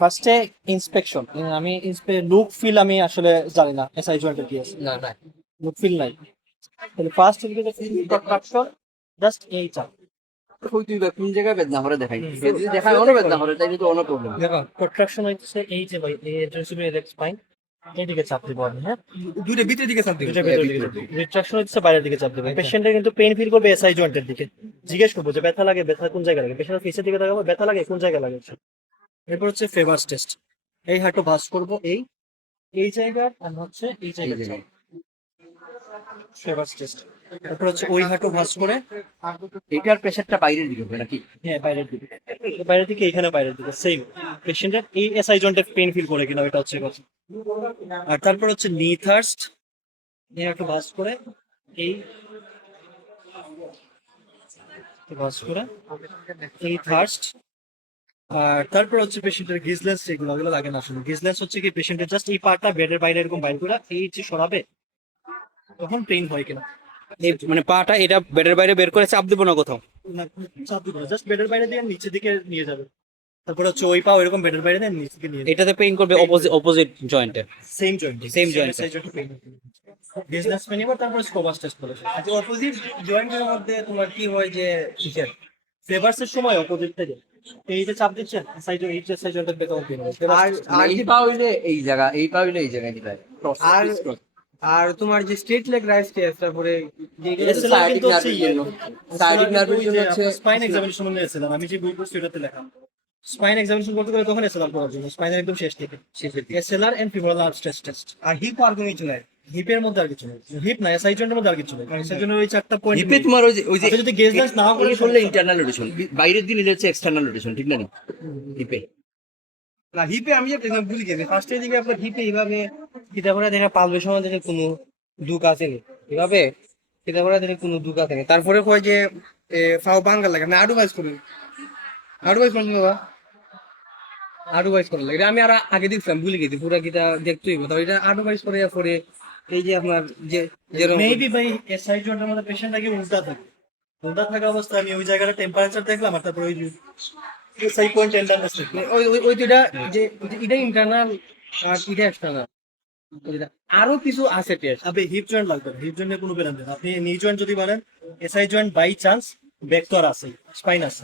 ফার্স্টে ইন্সপেকশন, আমি look feel আমি আসলে জানি না এসআই জয়েন্টের কি আছে, না না, লুক ফিল নাই। তাহলে ফার্স্ট এদিকে কনস্ট্রাকশন জাস্ট এইটা ওই তুই কোন জায়গায় বেদনা করে দেখাই, যদি দেখায় অন্য বেদনা করে তাইলে তো অন্য প্রবলেম। দেখো কনস্ট্রাকশন হচ্ছে এই যে ভাই এই স্পাইন এইদিকে চাপ দিব আমি, হ্যাঁ দুইটা ভিতরের দিকে চাপ দিবে। দুইটা ভেতর দিকে চাপ দিব, রিট্রাকশন হচ্ছে বাইরের দিকে চাপ দেবে। পেশেন্টের কিন্তু পেইন ফিল করবে এসআই জয়েন্টের দিকে, জিজ্ঞেস করবো যে ব্যথা লাগে, ব্যথা কোন জায়গায় লাগে, পেশেন্টের ফেসের দিকে তাকাবো ব্যথা লাগে কোন জায়গায় লাগে। এরপর হচ্ছে ফেভার্স টেস্ট, এই হাঁটু ভাঁজ করবো এই এই জায়গা আর হচ্ছে এই জায়গা ফেভার্স টেস্ট। তারপর হচ্ছে ওই হাঁটু ভাঁজ করে এটার প্রেশারটা বাইরের দিকে হবে নাকি? হ্যাঁ বাইরের দিকে, বাইরের দিকে এখানে বাইরের দিকে সেম। পেশেন্টের এই এসআই জয়েন্টের পেইন ফিল করে কিনা এটা হচ্ছে কথা। আর তারপর হচ্ছে নি থার্স্ট, এই হাঁটু ভাঁজ করে এই ভাঁজ করে এই থার্স্ট। আর তারপর হচ্ছে পেশেন্টের গিজলেন্স, এগুলো ওগুলো লাগে না আসলে। গিজলেন্স হচ্ছে কি পেশেন্টের জাস্ট এই পার্টটা বেডের বাইরে এরকম বাইর করে এই যে সরাবে তখন পেইন হয় কিনা। এই মানে পাটা এটা বেডের বাইরে বের করে চাপ দিব না কোথাও। না চাপ দিব না, জাস্ট বেডের বাইরে দিয়ে নিচের দিকে নিয়ে যাবে। তারপর হচ্ছে ওই পা এরকম বেডের বাইরে দিয়ে নিচের দিকে নিয়ে যাবে। এটাতে পেইন করবে অপোজিট জয়েন্টে। Same joint, Same joint. Pain গিজলেন্স পেইন এবার তারপর স্কোবাস টেস্ট করে। আচ্ছা, অপোজিট জয়েন্টের মধ্যে তোমার কি হয় যে কিসের ফেভার্সের সময় অপোজিট থেকে এই যে চাপ দিচ্ছেন সাইডে এই যে সাইড জয়েন্টের পেতে পেইন হবে। আর এই পা হইলে এই জায়গা, এই পা হইলে এই জায়গায় দিবে। আর আর তোমার যে স্ট্রেট লেগ রাইজ টেস্ট, তারপরে এসএলআর কিন্তু হচ্ছে সার্ডিক নার্ভের জন্য হচ্ছে স্পাইন এক্সামিনেশন মধ্যে এসএলআর আমি যে বই পড়ছি ওটাতে লেখা স্পাইন এক্সামিনেশন করতে গেলে তখন এসএলআর করার জন্য স্পাইনের একদম শেষ থেকে SLR and femoral arm stress test. আর হিপ আর কোনো কিছু নাই। হিপের মধ্যে আর কিছু নেই, হিপ না এসআই জয়েন্টের মধ্যে আর কিছু নেই। এসআই জয়েন্টের ওই চারটা পয়েন্ট হিপে তোমার ওই যে যদি গেজলেন্স না করে এই করলে ইন্টারনাল রোটেশন, বাইরের দিন হচ্ছে এক্সটার্নাল রোটেশন, ঠিক না? হিপে না, হিপে আমি যে ভুলে গেছি ফার্স্টের দিকে আপনার হিপে এইভাবে কিতা করে দেখে পালবে সময় দেখে কোনো দুঃখ আছে নি, এভাবে কিতা করে দেখে কোনো দুঃখ আছে নি। তারপরে কয় যে ফাও বাঙ্গাল লাগে না, অ্যাডভাইস করুন, অ্যাডভাইস করুন বাবা, অ্যাডভাইস করার লাগে। এটা আমি আর আগে দেখছিলাম, ভুলে গেছি পুরা কিতা দেখতেই কথা। এটা অ্যাডভাইস করে পরে এই যে আপনার যে যেরকম মেবি ভাই এসআই জয়েন্টের মধ্যে পেশেন্ট আগে উল্টা থাকে, উল্টা থাকা অবস্থায় আমি ওই জায়গাটা টেম্পারেচার দেখলাম আর তারপর ওই এসআই পয়েন্ট টেন্ডারনেস দেখলাম। ওই ওই ওই দুইটা যে এটা ইন্টারনাল আর এটা এক্সটার্নাল, আরো কিছু আছে টেস্ট। আপনি হিপ জয়েন্ট লাগবে, হিপ জয়েন্টে কোনো বেরান দেন। আপনি নি জয়েন্ট যদি বলেন SI joint by chance back তো আর আছে, স্পাইন আছে।